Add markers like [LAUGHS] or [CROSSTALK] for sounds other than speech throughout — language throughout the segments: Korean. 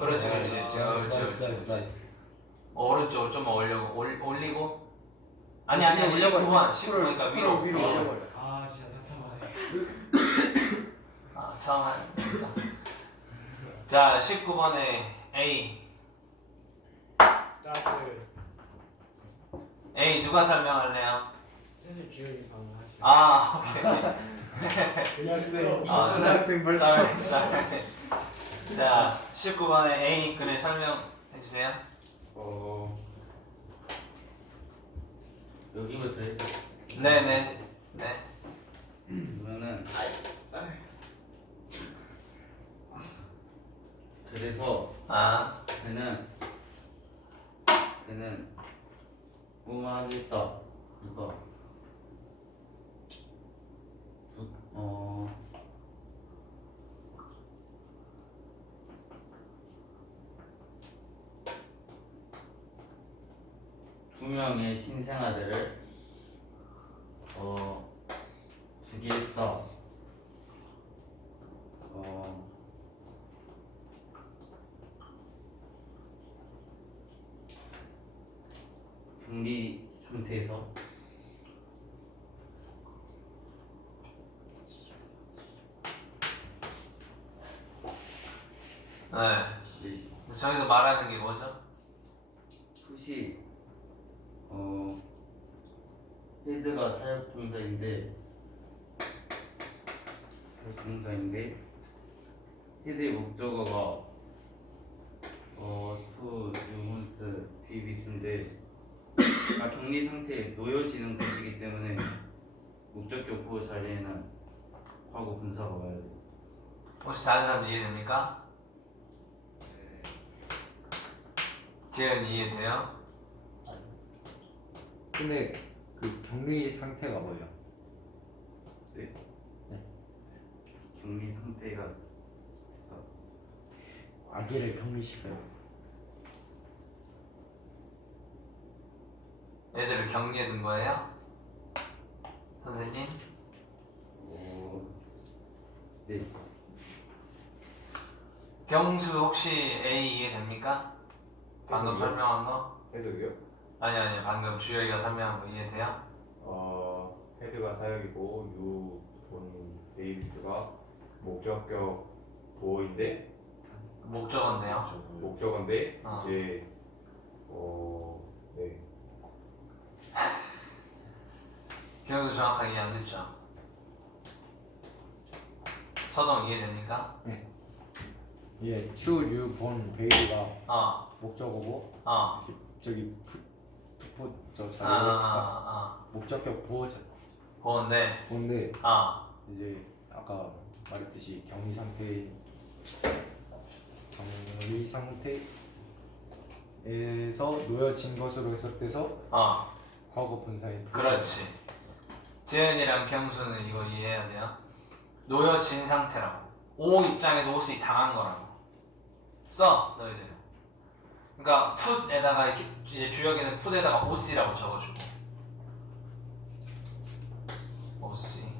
그렇지, 어, 그렇지, 나이스, 그렇지, 나이스, 그렇지. 나이스. 어, 오른쪽 좀 올려 올, 올리고 아니 아니 아니 올려버려. 19번 스크롤, 19 그러니까 스크롤 위로 위로 어. 올려버려. 아 진짜 답답하네. 아 처음 하는 자 19번에 A 스타트. A 누가 설명할래요? 선생님 지원이 방금 하시. 아 오케이 [LAUGHS] 그냥 쌤. 아, 학생 벌써. sorry, sorry. 자 19번에 A 글을 설명해 주세요. 어 여기부터 해서 네 네 네. 그러면은 그래서 아, 걔는 걔는 뭐뭐 하겠다. 그거 부, 어 명의 신생아들을 어 주기했어 어 격리 상태에서 네이 저기서 말하는 게 뭐죠? 푸시 어 헤드가 사역 동사인데 사역 동사인데 헤드의 목적어가 어투 유문스 비비스인데 아, 격리 상태에 놓여지는 것이기 때문에 목적격 보호 자리에는 과거 분사가 와야 돼. 혹시 다른 사람 이해됩니까? 재현 이해돼요? 근데 그 격리 상태가 뭐예요? 격리 상태가 아기를 격리시켜요. 애들을 격리해 둔 거예요? 선생님? 어, 네. 경수 혹시 A 이해됩니까? 방금 해석이요? 설명한 거? 해석이요? 아니 아니 방금 주혁이가 설명한 거 이해돼요? 어 헤드가 사역이고 유돈 데이비스가 목적격 보호인데 목적어인데요. 목적어인데 어. 이제 어네 [LAUGHS] 경수 정확하게 이해 안 됐죠? 서동 이해됩니까? 예, 튜류본 베이비가 어, 목적어고 어. 이렇게 저기 풋 풋저 아, 자리에 아, 아. 목적격 보호 자 보는데, 보는데 아, 이제 아까 말했듯이 격리 상태 격리 상태에서 놓여진 것으로 해석돼서 어. 과거 분사인 그렇지. 재현이랑 경수는 이거 이해해야 돼요. 놓여진 상태라고. O 입장에서 옷이 당한 거라고. 써 너희들. 그러니까 풋에다가 이렇게 이제 주역에는 풋에다가 OC라고 적어주고. OC.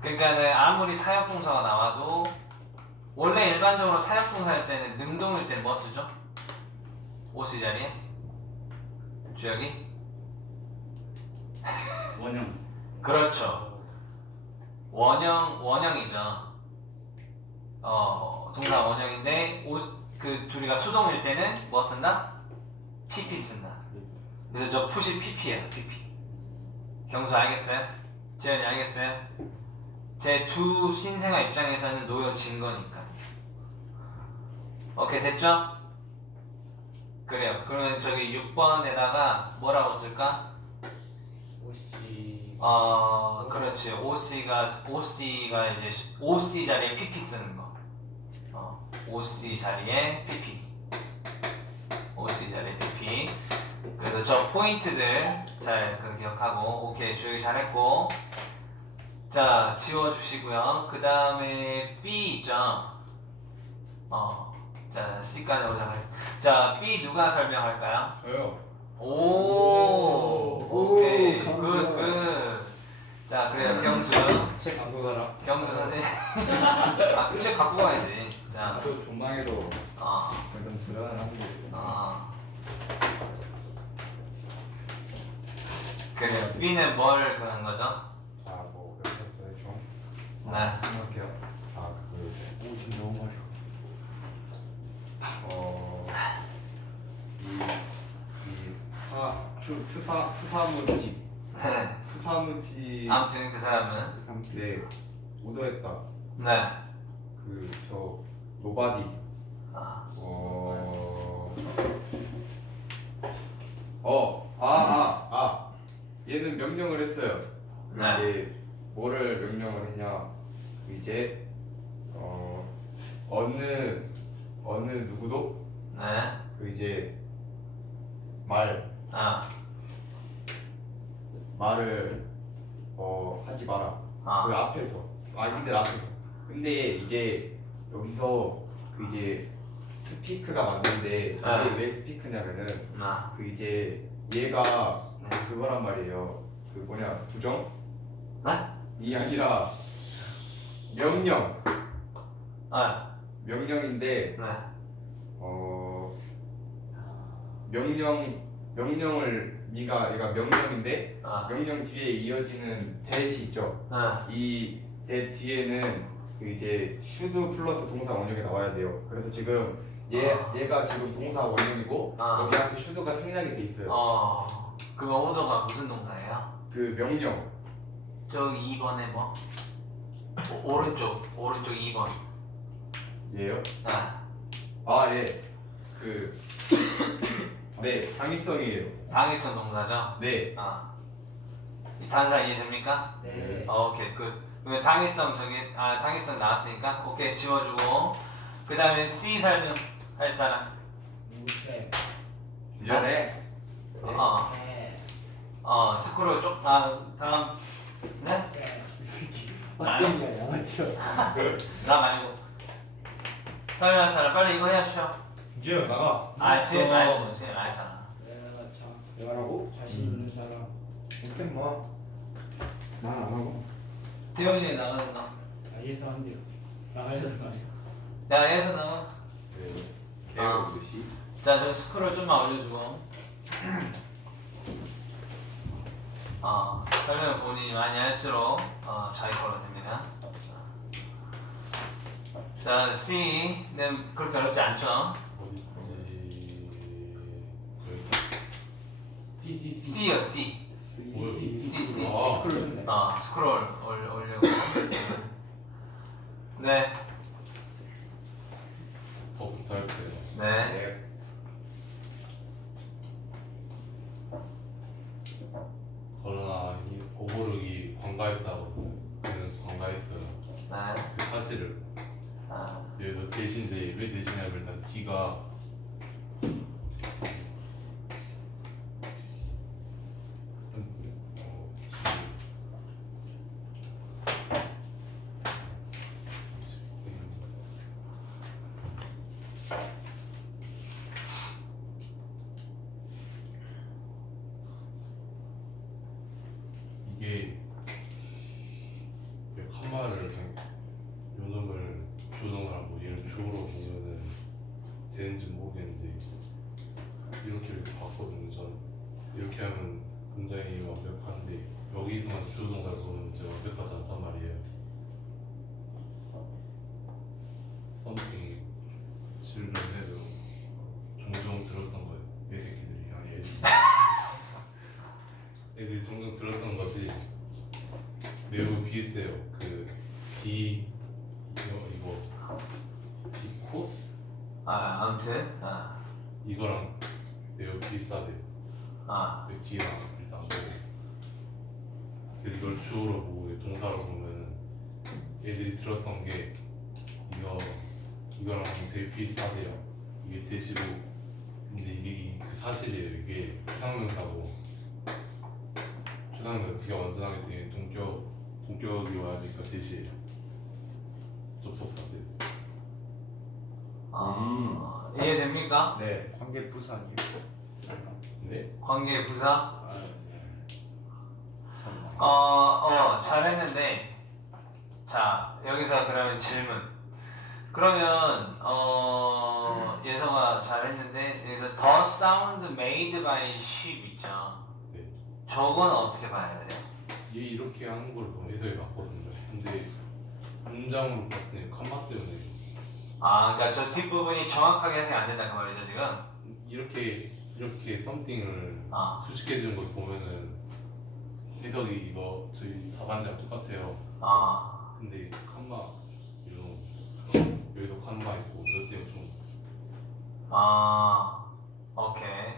그러니까는 아무리 사역동사가 나와도 원래 일반적으로 사역동사일 때는 능동일 때는 뭐 쓰죠? OC 자리에 주역이 원형 그렇죠. 원형 원형이죠. 어 동사 원형인데 오, 그 둘이가 수동일 때는 뭐 쓴다? PP 쓴다. 그래서 저 푸시 PP예요. PP. 경수 알겠어요? 재현이 알겠어요? 제 두 신생아 입장에서는 놓여진 거니까. 오케이 됐죠? 그래요. 그러면 저기 6번에다가 뭐라고 쓸까? 오씨. 어, 그렇지. OC가 OC가 이제 OC 자리에 PP 쓰는 거. 어, OC 자리에 PP. OC 자리에 PP. 그래서 저 포인트들 잘그 기억하고 오케이 조용히 잘했고 자 지워주시고요. 그 다음에 B 있죠. 어, 자 C까지 오자. 자 B 누가 설명할까요? 저요 오, 오, 오케이, 감사합니다. 굿, 굿. 자, 그래요, 경수. 책 갖고 가라. 경수 선생님. [LAUGHS] 아, 책 갖고 가야지. 자, 나도 조망해도 어, 좀 불안한데. 어. 그래요. B는 뭘 그런 거죠? 자뭐 여기서 대충 네. 생각해요. 아 그 오 지금 너무 어려. 어, 이 이 사 투사 투사무지 네. 투사무지 아무튼 그 사람은 상태 오더했다. 네. 그 저 노바디 아, 어. 어, 아, 아, 아. 얘는 명령을 했어요. 네. 이제 뭐를 명령을 했냐? 이제 어 어느 어느 누구도 네. 그 이제 말 아, 말을 어 하지 마라. 그 아, 앞에서 아기들 앞에서. 근데 이제 여기서 그 이제 스피크가 맞는데 이게 아. 왜 스피크냐면은 나. 그 이제 얘가 그거란 말이에요. 그 뭐냐 부정? 네? 이 아니라 명령 아, 명령인데 네. 어 명령 명령을 네가 얘가 명령인데 아, 명령 뒤에 이어지는 대시 있죠. 네. 이대 뒤에는 그 이제 슈드 플러스 동사 원형이 나와야 돼요. 그래서 지금 얘 아. 얘가 지금 동사 원형이고 아. 여기 앞에 슈드가 생략이 돼 있어요. 어, 그거 오더가 무슨 동사예요? 그 명령 저기 2번에 뭐? 오, 오른쪽, 오른쪽 2번. 얘요? 네. 아 예. 그 [COUGHS] 네, 당위성이에요. 당위성 동사죠? 네. 아. 이 단사 이해됩니까? 네. 어, 오케이, 굿. 그러면 당위성 저기, 아, 당위성 나왔으니까, 오케이, 지워주고. 그 다음에 C 설명 할 사람. 무쇠. 이전에 어, 네. 어, 스크롤 쪽, 아, 다음. 네? 새끼. 학생이야, 양아치야. 나 말고. 설명할 사람, 빨리 이거 해야 죠. 이제 나가. 아, 제일 말고, 제일 말잖아. 내가 참 내가라고? 자신 있는 사람. 이렇게 뭐. 난 안 하고. 대현이 나가서 나. 아 예서 한대요. 나가려는 거 아니야? 야, 얘에서 나와. 네. 아. 개오듯이 자, 저 스크롤 좀만 올려주고. 어, 설명 본인이 많이 할수록 어, 자기 거로 됩니다. 자, C는 그렇게 어렵지 않죠? C C C. C요, C. C, C. 아. 스크롤. 어, 스크롤 올, 올리고. 네, 더부터 할게요 네. 네. 그러나 이 오버룩이 관가했다고 그는 관가했어요 네. 그 사실을 아, 여기서 대신데 왜 대신하면 일단 D가 이게 왜 칸마를 그냥 요놈을 조정을 하고 얘를 주어로 보면은 되는지 모르겠는데 이렇게 이렇게 봤거든요 저는 이렇게 하면 굉장히 여기서만 주어동사를 보면 이제 완벽하지 않단 말이에요. something children 해도 종종 들었던 거예요 이 새끼들이. 아니 애들이 애들이 종종 들었던 거지. 매우 비슷해요. 그 비 이거 이거. 비코스? 아, 아무튼, 아, 이거랑 매우 비슷하대요. 아, 그 뒤랑 일단 보고 근데 이걸 주어로 보고 동사로 보면은 애들이 들었던 게 이거 이거랑 되게 비슷하대요 이게 대시고 근데 이게 이- 그 사실이에요 이게 추상명사고 추상명사 뒤가 완전하기 때문에 동격 동격이 와야 되니까 대시예요 접속사들 어, 이해됩니까? 네. 관계 부사 아니에요? 네 관계 부사? 아, 네. 참. 어, 어, 잘했는데, 자, 여기서 그러면 질문. 그러면 어 예성아 잘했는데 여기서 the sound made by sheep 있죠. 네. 저건 어떻게 봐야 돼요? 얘 이렇게 하는 걸 너무 해석이 맞거든요. 근데 문장으로 봤을 때 컴마 때문에 아, 그러니까 저 뒷부분이 정확하게 해석이 안 된다 그 말이죠 지금. 이렇게 이렇게 썸띵을 아, 수식해 주는 걸 보면은 해석이 이거 저희 답안지랑 똑같아요. 아, 근데 컴마 이런 여기도 컴마 있고 이것 때문에 좀 아, 오케이.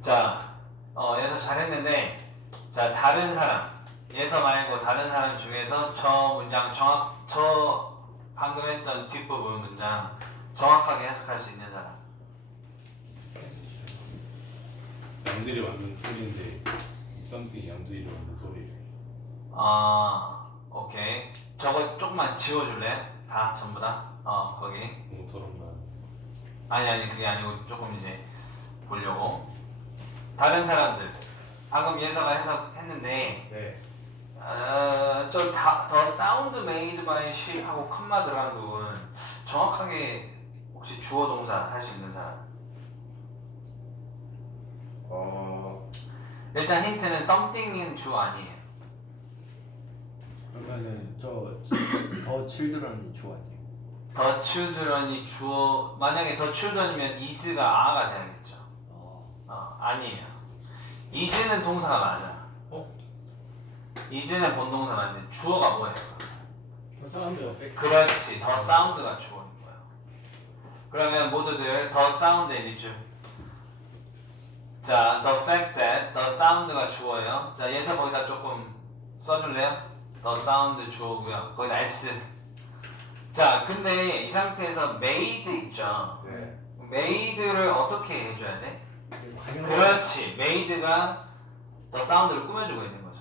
자, 어, 예서 잘했는데, 자 다른 사람, 예서 말고 다른 사람 중에서 저 문장 정확, 저 방금 했던 뒷부분 문장 정확하게 해석할 수 있는 사람. 양들이 만든 소리인데 양들이 만든 소리래. 아, 오케이. 저거 조금만 지워줄래? 다 전부 다. 어, 거기. 너무 더럽나. 아니 아니 그게 아니고 조금 이제 보려고. 다른 사람들. 방금 예서가 해석했는데, 네. 어, 저더 사운드 메이드 바이 she 하고 컴마 들어간 부분 정확하게 혹시 주어 동사 할 수 있는 사람? 일단 힌트는 something은 주어 아니에요. 그러면은 저더 칠드런이 좋아해요. 더 children이 주어 만약에 더 children이면 is가 a가 돼야겠죠. 어, 어, 아니에요. is는 동사가 맞아. 어? is는 본동사 맞는데 주어가 뭐예요? 더 사운드 어펙트. 그렇지. 더 사운드가 주어인 거예요. 그러면 모두들 더 사운드의 밑줄. 자, the fact sound가 주어예요. 자, 예서 거기다 조금 써줄래요? the sound 주어고요. 거기다 s. 자, 근데 이 상태에서 made 있죠. 네. made를 어떻게 해줘야 돼? 그렇지. made가 the sound를 꾸며주고 있는 거죠.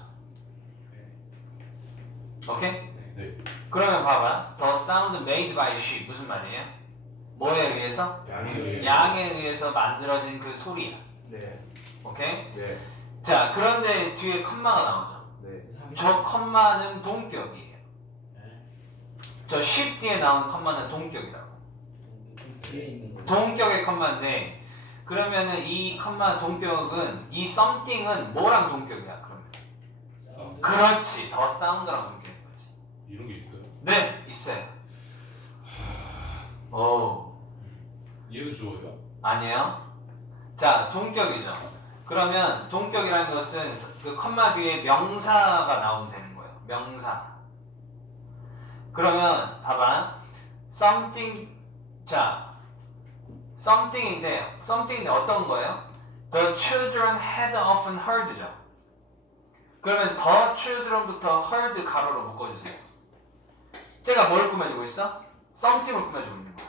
오케이? 네. 그러면 봐봐. The sound made by she 무슨 말이에요? 뭐에 의해서? 양에 네. 의해. 양에 의해서 만들어진 그 소리야. 네. 오케이? 네. 자, 그런데 뒤에 컴마가 나오죠. 네. 저 컴마는 동격이에요. 네. 저 sheep 뒤에 나온 컴마는 동격이라고. 좀 뒤에 있는 거. 동격의 컴마인데 그러면은 이 컴마 동격은 이 something은 뭐랑 동격이야? 그러면. 그렇지. 더 사운드랑 동격인 거지. 이런 게 있어요. 네, 있어요. 오. 얘도 주어요? 아니에요. 자, 동격이죠. 그러면 동격이라는 것은 그 컴마 뒤에 명사가 나오면 되는 거예요. 명사. 그러면 봐봐. something 자, something인데 something인데 어떤 거예요? The children had often heard죠. 그러면 the children부터 heard 가로로 묶어주세요. 제가 뭘 꾸며주고 있어? something을 꾸며주고 있는 거야.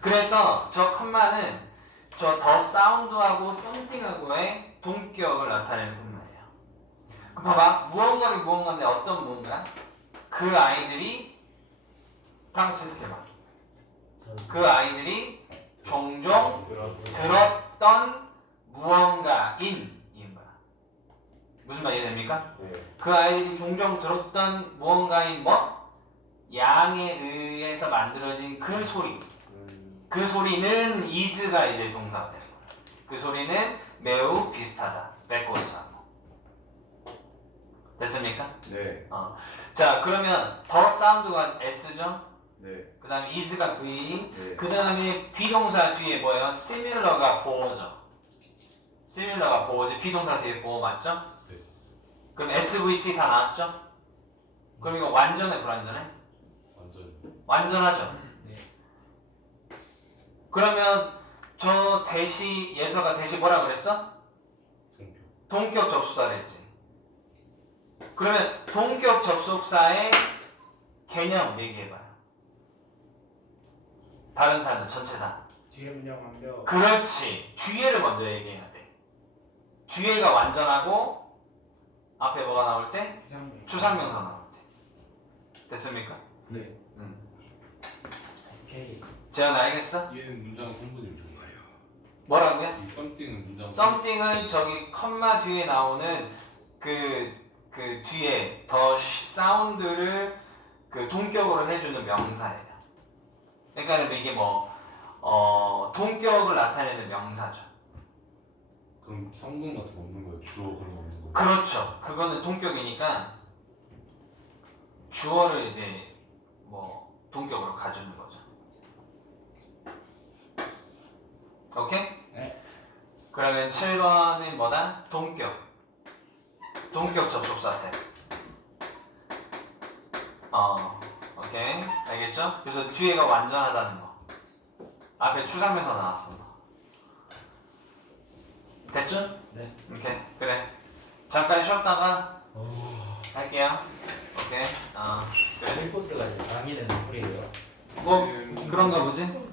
그래서 저 컴마는 저 더 사운드하고 something하고의 동격을 나타내는. 그럼 봐봐 무언가가 무언가인데 어떤 무언가? 그 아이들이 다 같이 해석해봐. 그 아이들이 종종 들었던 무언가인 인 거야. 무슨 말 이해됩니까? 네. 그 아이들이 종종 들었던 무언가인 뭐? 양에 의해서 만들어진 그 소리. 음, 그 소리는 is가 이제 동사가 되는 거야. 그 소리는 매우 비슷하다. backwards하고. 됐습니까? 네. 자, 그러면 더 사운드가 s죠? 네. 그 다음에 is가 v. 네. 그 다음에 비동사 뒤에 뭐예요? similar가 보어죠. similar가 보어지. 비동사 뒤에 보어 맞죠? 네. 그럼 svc 다 나왔죠? 그럼 이거 완전해, 불완전해? 완전 완전하죠. 네. 그러면 저 대시 예서가 대시 뭐라 그랬어? 동격. 했지. 그러면 동격 접속사의 개념 얘기해봐요. 다른 사람들 전체 다. 뒤에 문장 완벽. 그렇지. 뒤에를 먼저 얘기해야 돼. 뒤에가 완전하고 앞에 뭐가 나올 때? 이상민. 추상명사 나올 때. 됐습니까? 네. 오케이. 재현 알겠어? 얘는 문장 성분이 좋은 거예요. 뭐라고요? 이 썸띵은 문장 something은 저기 컴마 뒤에 나오는 그, 그 뒤에 더 시- 사운드를 그 동격으로 해주는 명사예요. 그러니까 이게 뭐 어, 동격을 나타내는 명사죠. 그럼 성분 같은 거 없는 거예요? 주어 그런 거 없는 거예요? 그렇죠. 그거는 동격이니까 주어를 이제 뭐 동격으로 가주는 거죠. 오케이? 네. 그러면 7번은 뭐다? 동격. 동격 접속사 태 어, 오케이. 알겠죠? 그래서 뒤에가 완전하다는 거. 앞에 추상명사 나왔어. 됐죠? 네. 오케이. 그래. 잠깐 쉬었다가 할게요. 오케이. 어, 그래. 헬포스가 이제 당연히 소리예요. 뭐 그런가 보지?